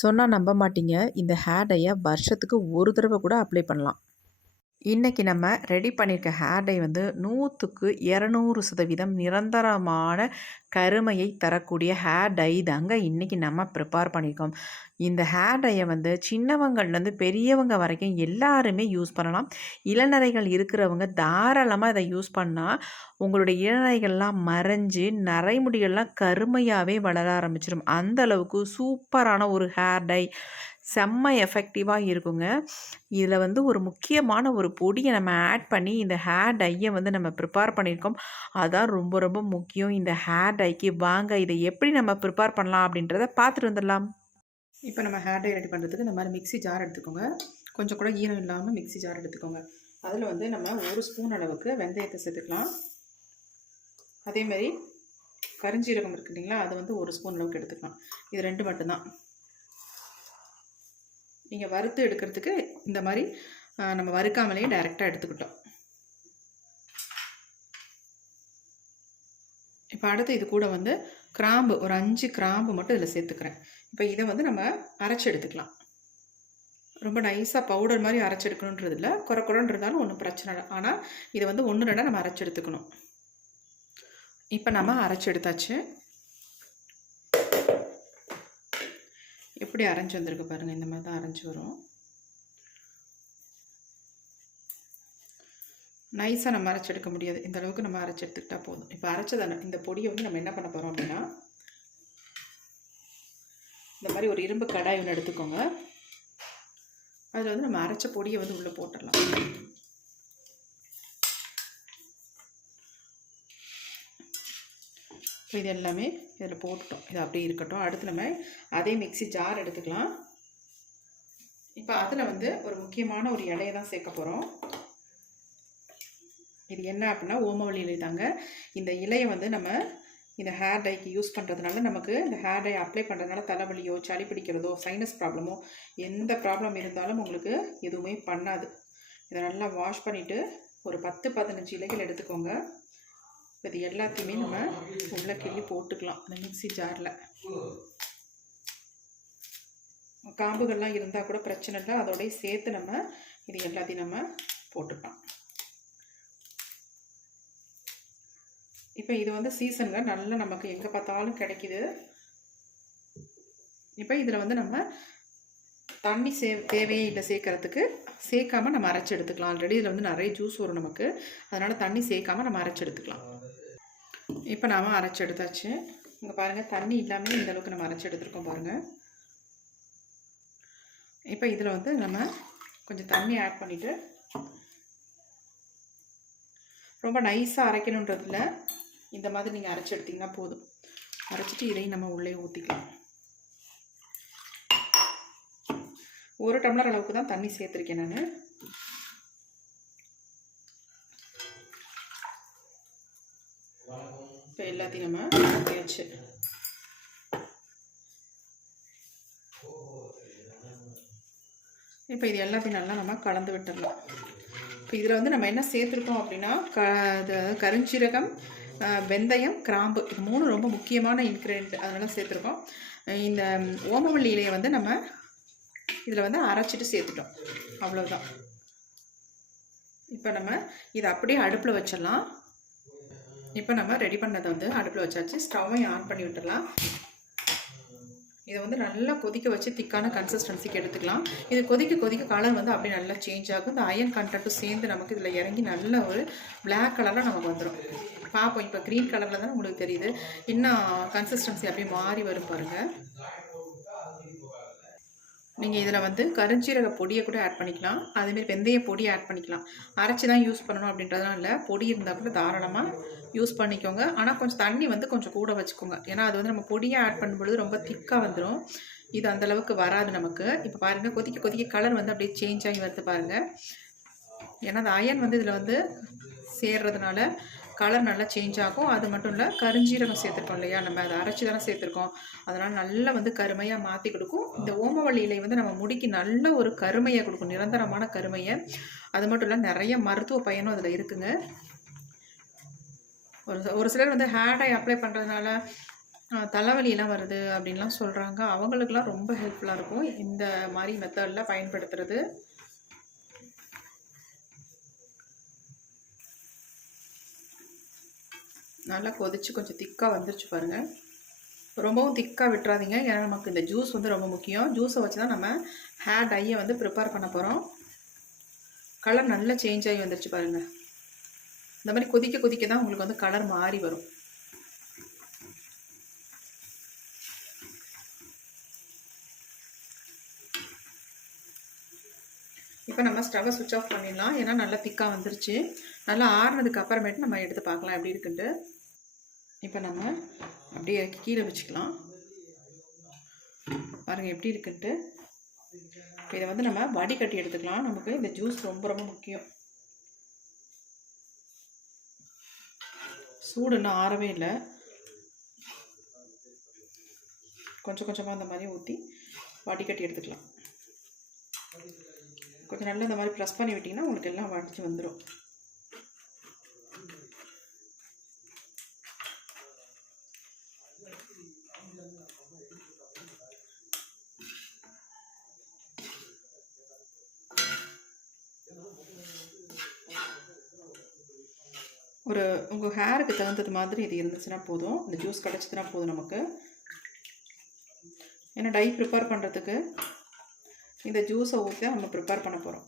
சொன்னா நம்ப மாட்டீங்க. இந்த ஹேர் டைய வருஷத்துக்கு ஒரு தடவ கூட அப்ளை பண்ணலாம். இன்னைக்கு நம்ம ரெடி பண்ணியிருக்க ஹேர் டை வந்து 100க்கு 200% நிரந்தரமான கருமையை தரக்கூடிய ஹேர் டை தாங்க இன்னைக்கு நம்ம ப்ரிப்பேர் பண்ணியிருக்கோம். இந்த ஹேர் டைய வந்து சின்னவங்கள்லேருந்து பெரியவங்க வரைக்கும் எல்லாருமே யூஸ் பண்ணலாம். இளநரைகள் இருக்கிறவங்க தாராளமா இத யூஸ் பண்ணா, உங்களுடைய இளநரைகள்லாம் மறைஞ்சு, நரைமுடிகள்லாம் கருமையாவே வளர ஆரம்பிச்சுரும். அந்த அளவுக்கு சூப்பரான ஒரு ஹேர் டை. செம்ம எஃபெக்டிவா இருக்குங்க. இதில வந்து ஒரு முக்கியமான ஒரு பொடிய நம்ம ஆட் பண்ணி, இந்த ஹேர் டைய வந்து நம்ம ப்ரிப்பேர் பண்ணியிருக்கோம். அதான் ரொம்ப ரொம்ப முக்கியம். இந்த ஹேர் டைக்கு வாங்க இத எப்படி நம்ம ப்ரிப்பேர் பண்ணலாம் அப்படின்றத பார்த்துட்டு வந்துடலாம். இப்போ நம்ம ஹேர் டை ரெடி பண்ணுறதுக்கு இந்த மாதிரி மிக்ஸி ஜார் எடுத்துக்கோங்க. கொஞ்சம் கூட ஈரம் இல்லாமல் மிக்ஸி ஜார் எடுத்துக்கோங்க. அதில் வந்து நம்ம 1 ஸ்பூன் அளவுக்கு வெந்தயத்தை சேர்த்துக்கலாம். அதேமாரி கருஞ்சீரகம் இருக்கு இல்லைங்களா, அது வந்து 1 ஸ்பூன் அளவுக்கு எடுத்துக்கலாம். இது 2 மட்டும்தான். நீங்கள் வறுத்து எடுக்கிறதுக்கு இந்த மாதிரி நம்ம வறுக்காமலேயே டைரெக்டாக எடுத்துக்கிட்டோம். இப்போ அடுத்து இது கூட வந்து கிராம்பு ஒரு 5 கிராம்பு மட்டும் இதில் சேர்த்துக்கிறேன். இப்போ இதை வந்து நம்ம அரைச்சி எடுத்துக்கலாம். ரொம்ப நைஸாக பவுடர் மாதிரி அரைச்சி எடுக்கணுன்றது இல்லை, குறைன்னு இருந்தாலும் ஒன்றும் பிரச்சனை இல்லை. ஆனால் இதை வந்து 1 2 நம்ம அரைச்சி எடுத்துக்கணும். இப்போ நம்ம அரைச்சி எடுத்தாச்சு. எப்படி அரைஞ்சி வந்திருக்கு பாருங்கள். இந்த மாதிரி தான் அரைஞ்சி வரும். நைஸாக நம்ம அரைச்சி எடுக்க முடியாது. இந்த அளவுக்கு நம்ம அரைச்சி எடுத்துக்கிட்டால் போதும். இப்போ அரைச்சதான இந்த பொடியை வந்து நம்ம என்ன பண்ண போகிறோம் அப்படின்னா, இந்த மாதிரி ஒரு இரும்பு கடாய் ஒன்று எடுத்துக்கோங்க. அதில் வந்து நம்ம அரைச்ச பொடியை வந்து உள்ளே போட்டுடலாம். இப்போ இது எல்லாமே இதில் போட்டுட்டோம். இது அப்படியே இருக்கட்டும். அடுத்து நம்ம அதே மிக்ஸி ஜார் எடுத்துக்கலாம். இப்போ அதில் வந்து ஒரு முக்கியமான ஒரு இலையை தான் சேர்க்க போகிறோம். இது என்ன அப்படின்னா ஓமவல்லி இலை தாங்க. இந்த இலையை வந்து நம்ம இந்த ஹேர் டைக்கு யூஸ் பண்ணுறதுனால நமக்கு இந்த ஹேர் டை அப்ளை பண்ணுறதுனால தலைவலியோ சளி பிடிக்கிறதோ சைனஸ் ப்ராப்ளமோ எந்த ப்ராப்ளம் இருந்தாலும் உங்களுக்கு எதுவுமே பண்ணாது. இதை நல்லா வாஷ் பண்ணிவிட்டு ஒரு 10-15 இலைகள் எடுத்துக்கோங்க. இது எல்லாத்தையுமே நம்ம உள்ள கிள்ளி போட்டுக்கலாம் இந்த மிக்ஸி ஜாரில். காம்புகள்லாம் இருந்தால் கூட பிரச்சனை இல்லை, அதோடய சேர்த்து நம்ம இது எல்லாத்தையும் நம்ம போட்டுக்கலாம். இப்போ இது வந்து சீசனுங்க, நல்லா நமக்கு எங்கே பார்த்தாலும் கிடைக்கிது. இப்போ இதில் வந்து நம்ம தண்ணி தேவையே இல்லை சேர்க்கறதுக்கு. சேர்க்காமல் நம்ம அரைச்சி எடுத்துக்கலாம். ஆல்ரெடி இதில் வந்து நிறைய ஜூஸ் வரும் நமக்கு, அதனால் தண்ணி சேர்க்காமல் நம்ம அரைச்சி எடுத்துக்கலாம். இப்போ நாம் அரைச்சி எடுத்தாச்சு. இங்கே பாருங்கள், தண்ணி இல்லாமல் இந்த அளவுக்கு நம்ம அரைச்சி எடுத்துருக்கோம் பாருங்கள். இப்போ இதில் வந்து நம்ம கொஞ்சம் தண்ணி ஆட் பண்ணிவிட்டு, ரொம்ப நைஸாக அரைக்கணுன்றதில்ல, இந்த மாதிரி நீங்கள் அரைச்சி எடுத்திங்கன்னா போதும். அரைச்சிட்டு இதையும் நம்ம உள்ளே ஊற்றிக்கலாம். 1 டம்ளர் அளவுக்கு தான் தண்ணி சேர்த்துருக்கேன் நான். இப்போ எல்லாத்தையும் நம்ம ஊற்றியாச்சு. இப்போ இது எல்லாத்தையும் நல்லா நம்ம கலந்து விட்டுடலாம். இப்போ இதில் வந்து நம்ம என்ன சேர்த்துருக்கோம் அப்படின்னா கருஞ்சீரகம், வெந்தயம், கிராம்பு, இது 3 ரொம்ப முக்கியமான இன்க்ரீடியன்ட், அதனால் சேர்த்துருக்கோம். இந்த ஓமவல்லி இலையை வந்து நம்ம இதில் வந்து அரைச்சிட்டு சேர்த்துட்டோம், அவ்வளோதான். இப்போ நம்ம இதை அப்படியே அடுப்பில் வச்சிடலாம். இப்போ நம்ம ரெடி பண்ணதை வந்து அடுப்பில் வச்சாச்சு. ஸ்டவ்வையும் ஆன் பண்ணி விட்டுடலாம். இதை வந்து நல்லா கொதிக்க வச்சு திக்கான கன்சிஸ்டன்சிக்கு எடுத்துக்கலாம். இது கொதிக்க கொதிக்க கலர் வந்து அப்படியே நல்லா சேஞ்ச் ஆகும். இந்த அயன் கண்டென்ட்டும் சேர்ந்து நமக்கு இதில் இறங்கி நல்ல ஒரு பிளாக் கலரில் நமக்கு வந்துடும். பார்ப்போம், இப்போ க்ரீன் கலரில் தான் உங்களுக்கு தெரியுது. இன்னும் கன்சிஸ்டன்சி அப்படியே மாறி வரும் பாருங்கள். நீங்கள் இதில் வந்து கருஞ்சீரக பொடியை கூட ஆட் பண்ணிக்கலாம். அதேமாரி வெந்தய பொடியை ஆட் பண்ணிக்கலாம். அரைச்சி தான் யூஸ் பண்ணணும் அப்படின்றதுலாம் இல்லை, பொடி இருந்தால் கூட தாராளமாக யூஸ் பண்ணிக்கோங்க. ஆனால் கொஞ்சம் தண்ணி வந்து கொஞ்சம் கூட வச்சுக்கோங்க. ஏன்னா அது வந்து நம்ம பொடியை ஆட் பண்ணும்பொழுது ரொம்ப திக்காக வந்துடும். இது அந்தளவுக்கு வராது நமக்கு. இப்போ பாருங்கள், கொதிக்க கொதிக்க கலர் வந்து அப்படியே சேஞ்ச் ஆகி வருது பாருங்கள். ஏன்னா அந்த அயன் வந்து இதில் வந்து சேர்றதுனால கலர் நல்லா சேஞ்ச் ஆகும். அது மட்டும் இல்லை, கருஞ்சீரகம் சேர்த்துருக்கோம் இல்லையா, நம்ம அதை அரைச்சி தானே சேர்த்துருக்கோம், அதனால் நல்லா வந்து கருமையாக மாற்றி கொடுக்கும். இந்த ஓமவல்லி இலை வந்து நம்ம முடிக்கு நல்ல ஒரு கருமையை கொடுக்கும், நிரந்தரமான கருமையை. அது மட்டும் இல்லை, நிறைய மருத்துவ பயனும் அதில் இருக்குங்க. ஒரு சிலர் வந்து ஹேர் டை அப்ளை பண்ணுறதுனால தலைவலிலாம் வருது அப்படின்லாம் சொல்கிறாங்க. அவங்களுக்கெல்லாம் ரொம்ப ஹெல்ப்ஃபுல்லாக இருக்கும் இந்த மாதிரி மெத்தடில் பயன்படுத்துறது. நல்லா கொதிச்சு கொஞ்சம் திக்காக வந்துருச்சு பாருங்கள். ரொம்பவும் திக்காக விட்டுறாதீங்க, ஏன்னா நமக்கு இந்த ஜூஸ் வந்து ரொம்ப முக்கியம். ஜூஸை வச்சு தான் நம்ம ஹேர் டையை வந்து ப்ரிப்பேர் பண்ண போகிறோம். கலர் நல்லா சேஞ்ச் ஆகி வந்துருச்சு பாருங்கள். இந்த மாதிரி கொதிக்க கொதிக்க தான் உங்களுக்கு வந்து கலர் மாறி வரும். இப்போ நம்ம ஸ்டவ்வை சுவிட்ச் ஆஃப் பண்ணிடலாம், ஏன்னா நல்லா திக்காக வந்துருச்சு. நல்லா ஆறுனதுக்கு அப்புறமேட்டு நம்ம எடுத்து பார்க்கலாம் எப்படி இருக்குன்ட்டு. இப்போ நம்ம அப்படியே கீழே வச்சுக்கலாம். பாருங்கள் எப்படி இருக்குன்ட்டு. இதை வந்து நம்ம வடிகட்டி எடுத்துக்கலாம். நமக்கு இந்த ஜூஸ் ரொம்ப ரொம்ப முக்கியம். சூடு இன்னும் ஆறவே இல்லை. கொஞ்சம் கொஞ்சமாக இந்த மாதிரி ஊற்றி வடிகட்டி எடுத்துக்கலாம். கொஞ்சம் நல்லா இந்த மாதிரி ப்ரெஸ் பண்ணி விட்டிங்கன்னா உங்களுக்கு எல்லாம் வடிச்சு வந்துடும். ஒரு உங்கள் ஹேருக்கு தகுந்தது மாதிரி இது இருந்துச்சுன்னா போதும். இந்த ஜூஸ் கிடச்சிதுன்னா போதும் நமக்கு. ஏன்னா டை ப்ரிப்பேர் பண்ணுறதுக்கு இந்த ஜூஸை ஊற்றி நம்ம ப்ரிப்பேர் பண்ண போகிறோம்.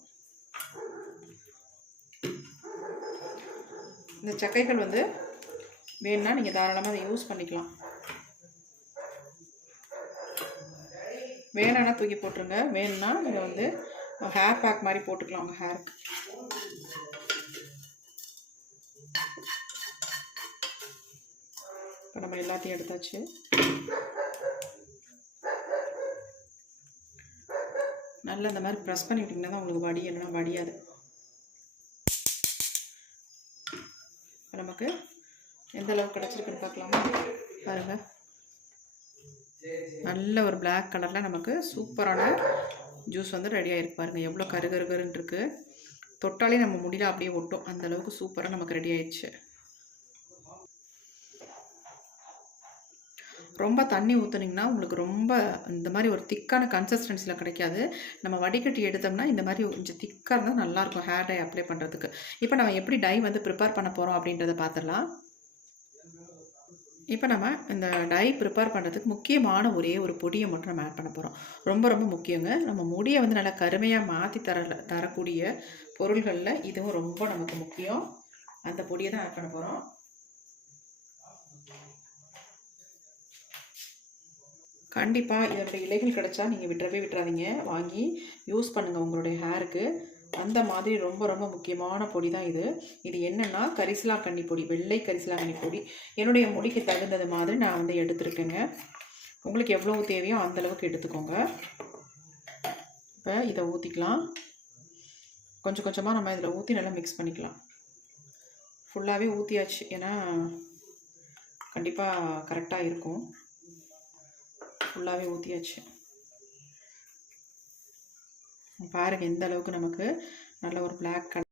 இந்த சக்கைகள் வந்து வேணும்னா நீங்கள் தாராளமாக அதை யூஸ் பண்ணிக்கலாம். வேணும்னா தூக்கி போட்டுருங்க. வேணும்னா இதை வந்து ஹேர் பேக் மாதிரி போட்டுக்கலாம் உங்கள் ஹேருக்கு. இப்போ நம்ம எல்லாத்தையும் எடுத்தாச்சு. நல்லா இந்த மாதிரி ப்ரெஸ் பண்ணி விட்டிங்கன்னா தான் உங்களுக்கு வடி, இல்லைன்னா வடியாது. இப்போ நமக்கு எந்த அளவுக்கு கிடச்சிருக்குன்னு பார்க்கலாமா? பாருங்கள், நல்ல ஒரு பிளாக் கலரில் நமக்கு சூப்பரான ஜூஸ் வந்து ரெடி ஆகிருக்கு. பாருங்கள் எவ்வளோ கருகருன்னு இருக்குது. தொட்டாலே நம்ம முடியல அப்படியே ஒட்டும், அந்தளவுக்கு சூப்பராக நமக்கு ரெடி ஆயிடுச்சு. ரொம்ப தண்ணி ஊற்றுனீங்கன்னா உங்களுக்கு ரொம்ப இந்த மாதிரி ஒரு திக்கான கன்சிஸ்டன்சியில் கிடைக்காது. நம்ம வடிகட்டி எடுத்தோம்னா இந்த மாதிரி கொஞ்சம் திக்காக இருந்தால் நல்லாயிருக்கும் ஹேர் டை அப்ளை பண்ணுறதுக்கு. இப்போ நம்ம எப்படி டை வந்து ப்ரிப்பேர் பண்ண போகிறோம் அப்படின்றத பார்த்துடலாம். இப்போ நம்ம இந்த டை ப்ரிப்பேர் பண்ணுறதுக்கு முக்கியமான ஒரே ஒரு பொடியை மட்டும் நம்ம ஆட் பண்ண போகிறோம். ரொம்ப ரொம்ப முக்கியங்க. நம்ம முடியை வந்து நல்லா கருமையாக மாற்றி தரக்கூடிய பொருள்களில் இதுவும் ரொம்ப நமக்கு முக்கியம். அந்த பொடியை தான் ஆட் பண்ண போகிறோம். கண்டிப்பாக இதோடைய இலைகள் கிடச்சா நீங்கள் விட்டுறாதீங்க. வாங்கி யூஸ் பண்ணுங்கள் உங்களுடைய ஹேருக்கு. அந்த மாதிரி ரொம்ப ரொம்ப முக்கியமான பொடி தான் இது. இது என்னென்னா கரிசலாங்கண்ணி பொடி, வெள்ளை கரிசலாங்கண்ணி பொடி. என்னுடைய முடிக்கு தகுந்தது மாதிரி நான் வந்து எடுத்துருக்கேங்க. உங்களுக்கு எவ்வளோ தேவையோ அந்தளவுக்கு எடுத்துக்கோங்க. இப்போ இதை ஊற்றிக்கலாம். கொஞ்சம் கொஞ்சமாக நம்ம இதில் ஊற்றி நல்லா மிக்ஸ் பண்ணிக்கலாம். ஃபுல்லாகவே ஊற்றியாச்சு, ஏன்னா கண்டிப்பாக கரெக்டாக இருக்கும். ஃபுல்லாகவே ஊற்றியாச்சு. பாருங்கள் எந்த அளவுக்கு நமக்கு நல்ல ஒரு பிளாக் கலர்.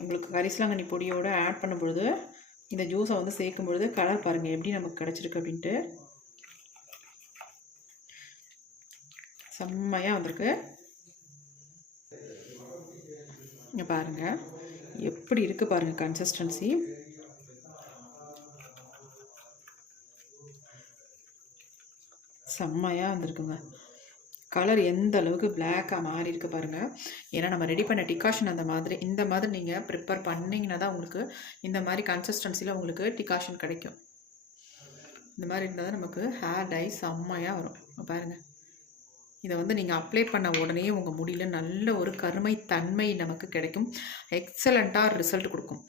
உங்களுக்கு கரிசலாங்கண்ணி பொடியோடு ஆட் பண்ணும்பொழுது இந்த ஜூஸை வந்து சேர்க்கும் பொழுது கலர் பாருங்கள் எப்படி நமக்கு கிடச்சிருக்கு அப்படின்ட்டு. செம்மையாக வந்திருக்கு. இங்கே பாருங்கள் எப்படி இருக்குது பாருங்கள் கன்சிஸ்டன்சி. செம்மையாக வந்திருக்குங்க. கலர் எந்த அளவுக்கு பிளாக்காக மாறி இருக்கு பாருங்கள். ஏன்னா நம்ம ரெடி பண்ண டிகாஷன் இந்த மாதிரி நீங்கள் ப்ரிப்பேர் பண்ணிங்கன்னா தான் உங்களுக்கு இந்த மாதிரி கன்சிஸ்டன்சியில் உங்களுக்கு டிகாஷன் கிடைக்கும். இந்த மாதிரி இருந்தால் தான் நமக்கு ஹேர் டை செம்மையாக வரும். பாருங்கள், இதை வந்து நீங்கள் அப்ளை பண்ண உடனே உங்கள் முடியல நல்ல ஒரு கருமை தன்மை நமக்கு கிடைக்கும். எக்ஸலண்ட்டாக ரிசல்ட் கொடுக்கும்.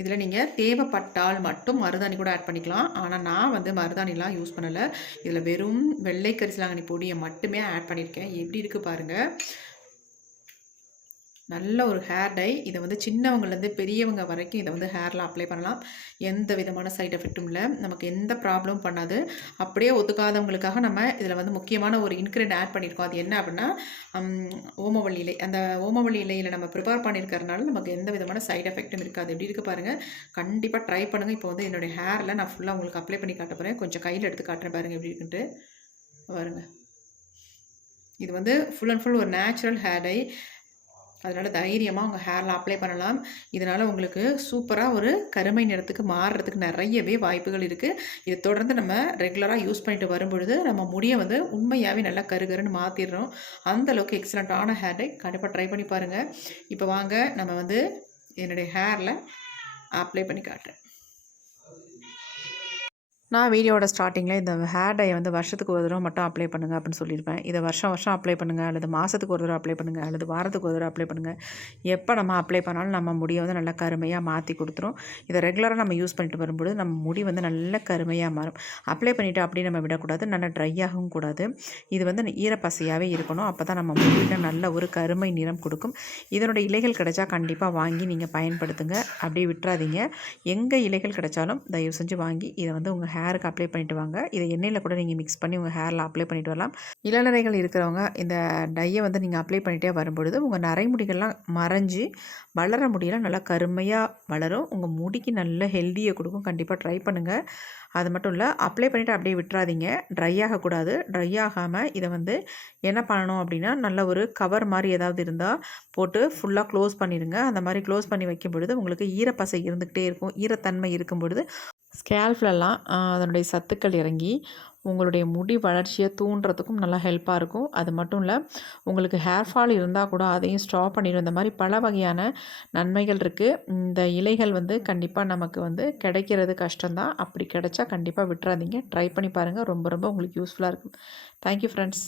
இதில் நீங்கள் தேவைப்பட்டால் மட்டும் மருதாணி கூட ஆட் பண்ணிக்கலாம். ஆனால் நான் வந்து மருதாணிலாம் யூஸ் பண்ணலை. இதில் வெறும் வெள்ளை கரிசலாங்கண்ணி பொடியை மட்டுமே ஆட் பண்ணியிருக்கேன். எப்படி இருக்குது பாருங்கள். நல்ல ஒரு ஹேர் டை. இத வந்து சின்னவங்கலேருந்து பெரியவங்க வரைக்கும் இத வந்து ஹேர்ல அப்ளை பண்ணலாம். எந்த விதமான சைட் எஃபெக்ட்டும் இல்ல. நமக்கு எந்த ப்ராப்ளமும் பண்ணாது. அப்படியே ஒத்துக்காதவங்களுக்காக நம்ம இதில வந்து முக்கியமான ஒரு இன்கிரியன்ட் ஆட் பண்ணியிருக்கோம். அது என்ன அப்படின்னா, ஓமவல்லி இலை. அந்த ஓமவல்லி இலையில நம்ம ப்ரிப்பேர் பண்ணியிருக்கிறதுனால நமக்கு எந்த விதமான சைட் எஃபெக்ட்டும் இருக்காது. எப்படி இருக்கு பாருங்க. கண்டிப்பா ட்ரை பண்ணுங்க. இப்போ வந்து என்னுடைய ஹேர்ல நான் ஃபுல்லா உங்களுக்கு அப்ளை பண்ணி காட்ட போறேன். கொஞ்சம் கையில எடுத்து காட்டுறேன் பாருங்க எப்படி இருக்குன்ட்டு. பாருங்க. இது வந்து ஃபுல் அண்ட் ஃபுல் ஒரு நேச்சுரல் ஹேர் டை. அதனால தைரியமா உங்க ஹேர்ல அப்ளை பண்ணலாம். இதனால உங்களுக்கு சூப்பரா ஒரு கருமை நிறத்துக்கு மாறுறதுக்கு நெறையவே வாய்ப்புகள் இருக்கு. இத தொடர்ந்து நம்ம ரெகுலரா யூஸ் பண்ணிட்டு வரும்பொழுது, நம்ம முடிய வந்து உண்மையாவே நல்லா கருகருன்னு மாத்திர்றோம். அந்த அளவுக்கு எக்ஸலன்ட்டான ஹேர் டை. கண்டிப்பா ட்ரை பண்ணி பாருங்க. இப்போ வாங்க நம்ம வந்து என்னுடைய ஹேர்ல அப்ளை பண்ணி காட்டுறேன். நான் வீடியோவோட ஸ்டார்ட்டிங்கில் இந்த ஹேர் டையை வந்து வருஷத்துக்கு ஒரு தடவை மட்டும் அப்ளை பண்ணுங்கள் அப்படின்னு சொல்லியிருப்பேன். இதை வருஷம் வருஷம் அப்ளை பண்ணுங்கள், அல்லது மாதத்துக்கு ஒரு தடவை அப்ளை பண்ணுங்கள், அல்லது வாரத்துக்கு ஒரு தடவை அப்ளை பண்ணுங்கள். எப்போ நம்ம அப்ளை பண்ணாலும் நம்ம முடியை வந்து நல்லா கருமையாக மாற்றி கொடுத்துரும். இதை ரெகுலராக நம்ம யூஸ் பண்ணிட்டு வரும்பொழுது நம்ம முடி வந்து நல்ல கருமையாக மாறும். அப்ளை பண்ணிவிட்டு அப்படியே நம்ம விடக்கூடாது, நல்லா ட்ரை ஆகவும் கூடாது. இது வந்து ஈரப்பசையாகவே இருக்கணும். அப்போ தான் நம்ம முடியில் நல்ல ஒரு கருமை நிறம் கொடுக்கும். இதனோட இலைகள் கிடைச்சா கண்டிப்பாக வாங்கி நீங்கள் பயன்படுத்துங்க. அப்படியே விட்டுறாதீங்க. எங்கே இலைகள் கிடைச்சாலும் தயவு செஞ்சு வாங்கி இதை வந்து உங்கள் ஹேருக்கு அப்ளை பண்ணிட்டு வாங்க. இதை எண்ணெயில் கூட நீங்கள் மிக்ஸ் பண்ணி உங்கள் ஹேரில் அப்ளை பண்ணிட்டு வரலாம். இளநரைகள் இருக்கிறவங்க இந்த டையை வந்து நீங்கள் அப்ளை பண்ணிகிட்டே வரும்பொழுது உங்கள் நரைமுடிகள்லாம் மறைஞ்சு வளர முடியலாம் நல்லா கருமையாக வளரும். உங்கள் முடிக்கு நல்ல ஹெல்தியை கொடுக்கும். கண்டிப்பாக ட்ரை பண்ணுங்கள். அது மட்டும் இல்லை, அப்ளை பண்ணிவிட்டு அப்படியே விட்டுறாதீங்க. ட்ரை ஆகக்கூடாது. ட்ரை ஆகாமல் இதை வந்து என்ன பண்ணணும் அப்படின்னா, நல்ல ஒரு கவர் மாதிரி ஏதாவது இருந்தால் போட்டு ஃபுல்லாக க்ளோஸ் பண்ணிடுங்க. அந்த மாதிரி க்ளோஸ் பண்ணி வைக்கும் பொழுது உங்களுக்கு ஈரப்பசை இருந்துக்கிட்டே இருக்கும். ஈரத்தன்மை இருக்கும் பொழுது ஸ்கேல்ஃப்லலாம் அதனுடைய சத்துக்கள் இறங்கி உங்களுடைய முடி வளர்ச்சியை தூண்டுறதுக்கும் நல்லா ஹெல்ப்பாக இருக்கும். அது மட்டும் இல்லை, உங்களுக்கு ஹேர் ஃபால் இருந்தால் கூட அதையும் ஸ்டாப் பண்ணிடும். இந்த மாதிரி பல வகையான நன்மைகள் இருக்குது. இந்த இலைகள் வந்து கண்டிப்பாக நமக்கு வந்து கிடைக்கிறது கஷ்டம்தான். அப்படி கிடைச்சா கண்டிப்பாக விட்டுறாதீங்க. ட்ரை பண்ணி பாருங்கள். ரொம்ப ரொம்ப உங்களுக்கு யூஸ்ஃபுல்லாக இருக்கும். Thank you friends.